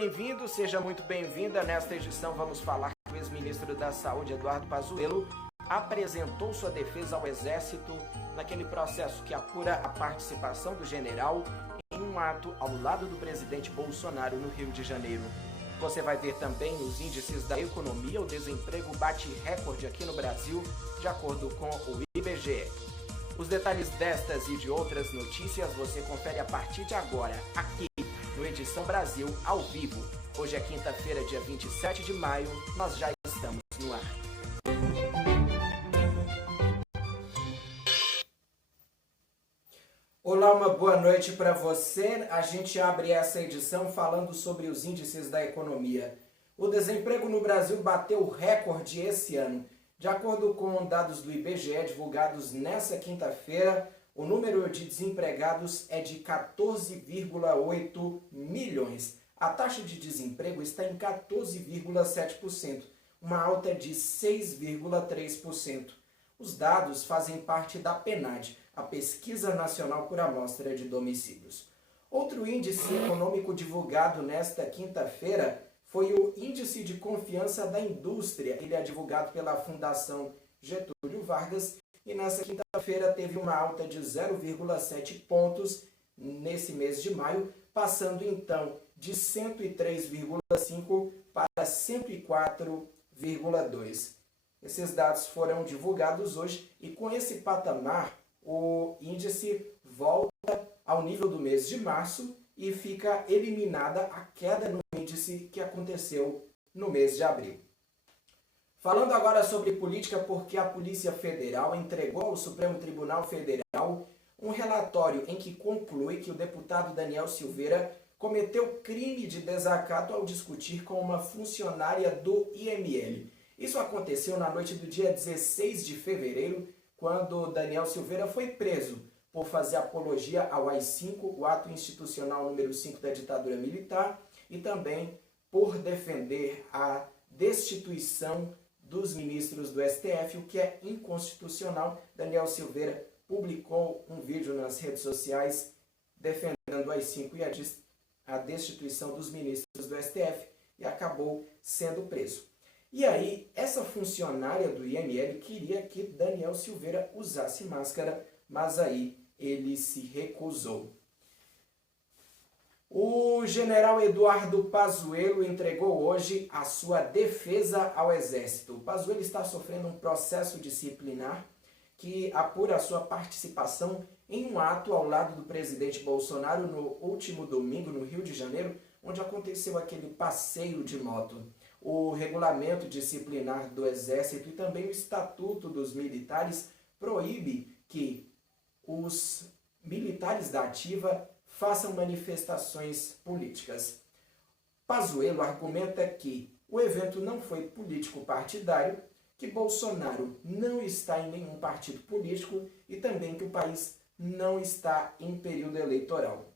bem-vindo, seja muito bem-vinda. Nesta edição vamos falar que o ex-ministro da Saúde, Eduardo Pazuello, apresentou sua defesa ao Exército naquele processo que apura a participação do general em um ato ao lado do presidente Bolsonaro no Rio de Janeiro. Você vai ver também os índices da economia. O desemprego bate recorde aqui no Brasil, de acordo com o IBGE. Os detalhes destas e de outras notícias você confere a partir de agora, aqui no Edição Brasil, ao vivo. Hoje é quinta-feira, dia 27 de maio, nós já estamos no ar. Olá, uma boa noite para você. A gente abre essa edição falando sobre os índices da economia. O desemprego no Brasil bateu recorde esse ano. De acordo com dados do IBGE divulgados nesta quinta-feira, o número de desempregados é de 14,8 milhões. A taxa de desemprego está em 14,7%, uma alta de 6,3%. Os dados fazem parte da PNAD, a Pesquisa Nacional por Amostra de Domicílios. Outro índice econômico divulgado nesta quinta-feira foi o Índice de Confiança da Indústria. Ele é divulgado pela Fundação Getúlio Vargas e nesta quinta-feira teve uma alta de 0,7 pontos nesse mês de maio, passando então de 103,5 para 104,2. Esses dados foram divulgados hoje e com esse patamar o índice volta ao nível do mês de março e fica eliminada a queda no índice que aconteceu no mês de abril. Falando agora sobre política, porque a Polícia Federal entregou ao Supremo Tribunal Federal um relatório em que conclui que o deputado Daniel Silveira cometeu crime de desacato ao discutir com uma funcionária do IML. Isso aconteceu na noite do dia 16 de fevereiro, quando Daniel Silveira foi preso por fazer apologia ao AI-5, o ato institucional número 5 da ditadura militar, e também por defender a destituição dos ministros do STF, o que é inconstitucional. Daniel Silveira publicou um vídeo nas redes sociais defendendo o AI-5 e a destituição dos ministros do STF e acabou sendo preso. E aí, essa funcionária do IML queria que Daniel Silveira usasse máscara, mas aí ele se recusou. O general Eduardo Pazuello entregou hoje a sua defesa ao Exército. O Pazuello está sofrendo um processo disciplinar que apura a sua participação em um ato ao lado do presidente Bolsonaro no último domingo no Rio de Janeiro, onde aconteceu aquele passeio de moto. O regulamento disciplinar do Exército e também o Estatuto dos Militares proíbe que os militares da ativa façam manifestações políticas. Pazuello argumenta que o evento não foi político-partidário, que Bolsonaro não está em nenhum partido político e também que o país não está em período eleitoral.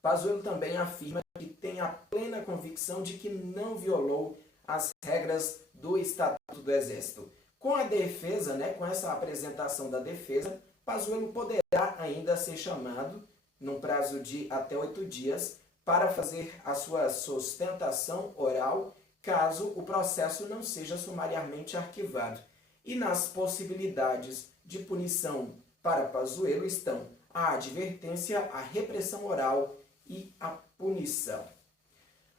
Pazuello também afirma que tem a plena convicção de que não violou as regras do Estatuto do Exército. Com a defesa, com essa apresentação da defesa, Pazuello poderá ainda ser chamado, num prazo de até 8 dias, para fazer a sua sustentação oral, caso o processo não seja sumariamente arquivado. E nas possibilidades de punição para Pazuello estão a advertência, a repressão oral e a punição.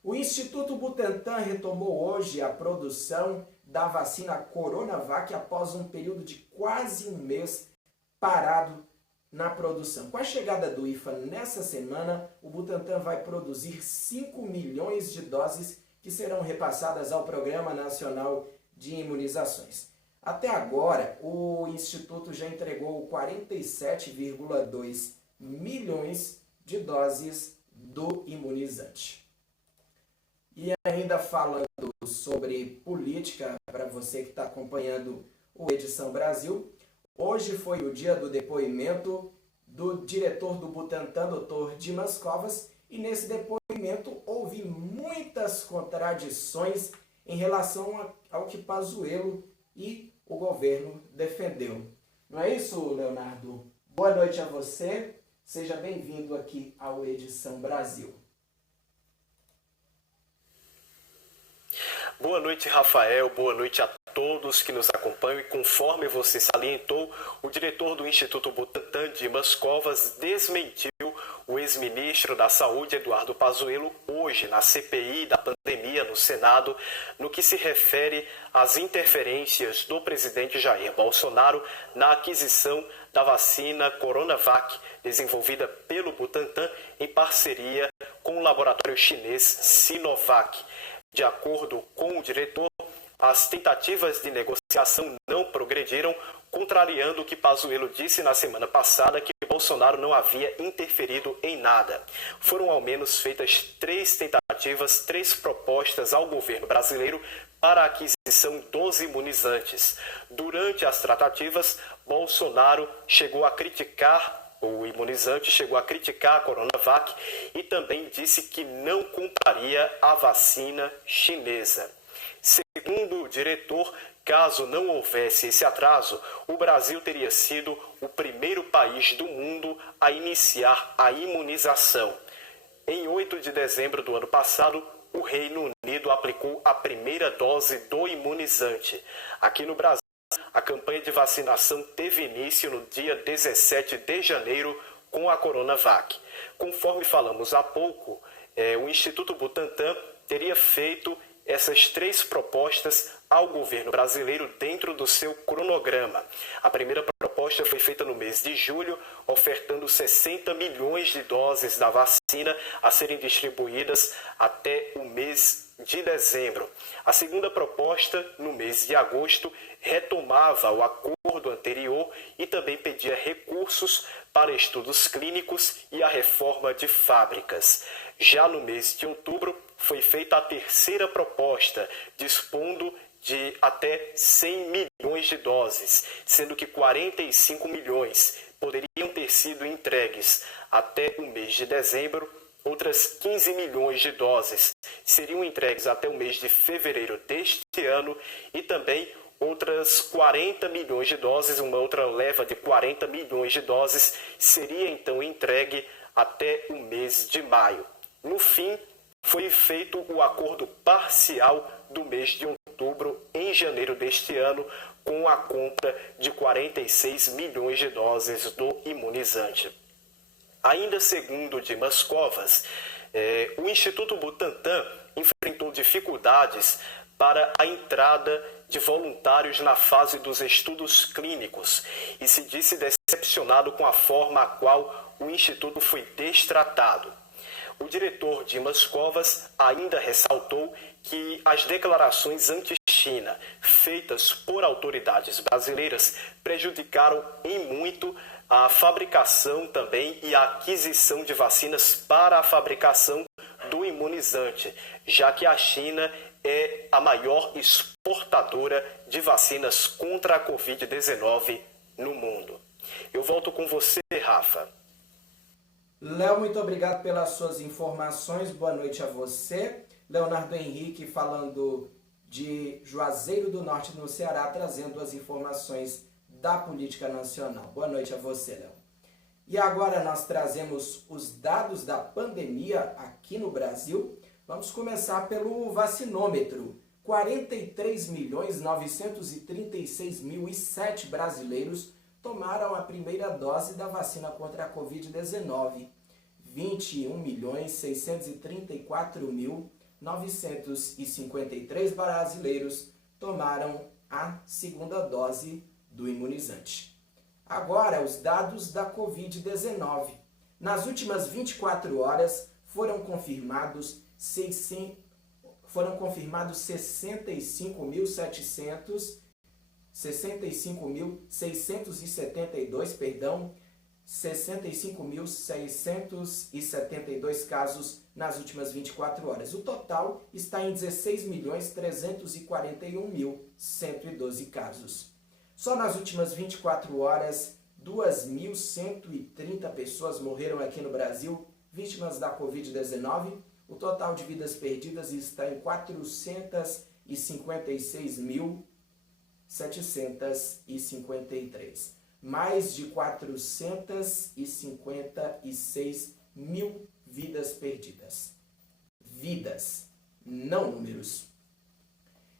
O Instituto Butantan retomou hoje a produção da vacina Coronavac após um período de quase um mês parado na produção. Com a chegada do IFA nessa semana, o Butantan vai produzir 5 milhões de doses que serão repassadas ao Programa Nacional de Imunizações. Até agora, o Instituto já entregou 47,2 milhões de doses do imunizante. E ainda falando sobre política, para você que está acompanhando o Edição Brasil, hoje foi o dia do depoimento do diretor do Butantan, Dr. Dimas Covas, e nesse depoimento houve muitas contradições em relação ao que Pazuello e o governo defendeu. Não é isso, Leonardo? Boa noite a você, seja bem-vindo aqui ao Edição Brasil. Boa noite, Rafael. Boa noite a todos que nos acompanham. E conforme você salientou, o diretor do Instituto Butantan, Dimas Covas, desmentiu o ex-ministro da Saúde, Eduardo Pazuello, hoje na CPI da pandemia no Senado, no que se refere às interferências do presidente Jair Bolsonaro na aquisição da vacina Coronavac, desenvolvida pelo Butantan em parceria com o laboratório chinês Sinovac. De acordo com o diretor, as tentativas de negociação não progrediram, contrariando o que Pazuello disse na semana passada, que Bolsonaro não havia interferido em nada. Foram ao menos feitas 3 tentativas, 3 propostas ao governo brasileiro para a aquisição dos imunizantes. Durante as tratativas, Bolsonaro chegou a criticar o imunizante, chegou a criticar a Coronavac e também disse que não compraria a vacina chinesa. Segundo o diretor, caso não houvesse esse atraso, o Brasil teria sido o primeiro país do mundo a iniciar a imunização. Em 8 de dezembro do ano passado, o Reino Unido aplicou a primeira dose do imunizante. Aqui no Brasil, a campanha de vacinação teve início no dia 17 de janeiro com a Coronavac. Conforme falamos há pouco, o Instituto Butantan teria feito essas 3 propostas ao governo brasileiro dentro do seu cronograma. A primeira proposta foi feita no mês de julho, ofertando 60 milhões de doses da vacina a serem distribuídas até o mês de dezembro. A segunda proposta, no mês de agosto, retomava o acordo anterior e também pedia recursos para estudos clínicos e a reforma de fábricas. Já no mês de outubro, foi feita a terceira proposta, dispondo de até 100 milhões de doses, sendo que 45 milhões poderiam ter sido entregues até o mês de dezembro. Outras 15 milhões de doses seriam entregues até o mês de fevereiro deste ano e também outras 40 milhões de doses, uma outra leva de 40 milhões de doses, seria então entregue até o mês de maio. No fim, foi feito o acordo parcial do mês de outubro em janeiro deste ano, com a compra de 46 milhões de doses do imunizante. Ainda segundo Dimas Covas, o Instituto Butantan enfrentou dificuldades para a entrada de voluntários na fase dos estudos clínicos e se disse decepcionado com a forma a qual o Instituto foi destratado. O diretor Dimas Covas ainda ressaltou que as declarações anti-China feitas por autoridades brasileiras prejudicaram em muito a fabricação também e a aquisição de vacinas para a fabricação do imunizante, já que a China é a maior exportadora de vacinas contra a Covid-19 no mundo. Eu volto com você, Rafa. Léo, muito obrigado pelas suas informações. Boa noite a você. Leonardo Henrique falando de Juazeiro do Norte, no Ceará, trazendo as informações da política nacional. Boa noite a você, Léo. E agora nós trazemos os dados da pandemia aqui no Brasil. Vamos começar pelo vacinômetro. 43.936.007 brasileiros tomaram a primeira dose da vacina contra a Covid-19. 21.634.953 brasileiros tomaram a segunda dose do imunizante. Agora, os dados da Covid-19. Nas últimas 24 horas, foram confirmados 65.672 casos nas últimas 24 horas. O total está em 16.341.112 casos. Só nas últimas 24 horas, 2.130 pessoas morreram aqui no Brasil, vítimas da Covid-19. O total de vidas perdidas está em 456.753. Mais de 456 mil vidas perdidas. Vidas, não números.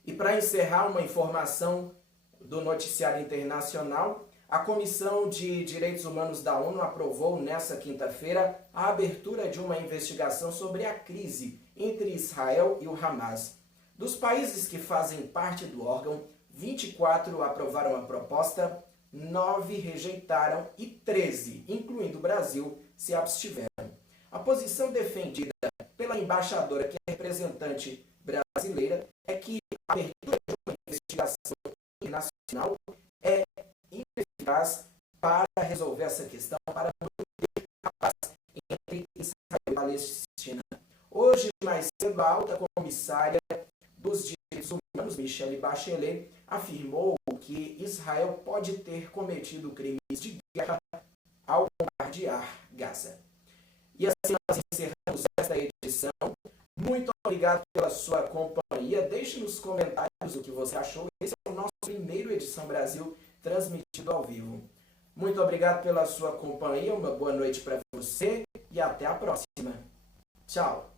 E para encerrar, uma informação do noticiário internacional, a Comissão de Direitos Humanos da ONU aprovou nesta quinta-feira a abertura de uma investigação sobre a crise entre Israel e o Hamas. Dos países que fazem parte do órgão, 24 aprovaram a proposta, 9 rejeitaram e 13, incluindo o Brasil, se abstiveram. A posição defendida pela embaixadora, que é representante brasileira, é que a abertura de uma investigação internacional é ineficaz para resolver essa questão, para manter a paz entre Israel e Palestina. Hoje, mais cedo, a alta comissária dos Direitos Humanos, Michelle Bachelet, afirmou que Israel pode ter cometido crimes de guerra ao bombardear Gaza. E assim nós encerramos esta edição. Muito obrigado pela sua companhia. Deixe nos comentários o que você achou. Esse é o nosso primeiro Edição Brasil transmitido ao vivo. Muito obrigado pela sua companhia. Uma boa noite para você e até a próxima. Tchau.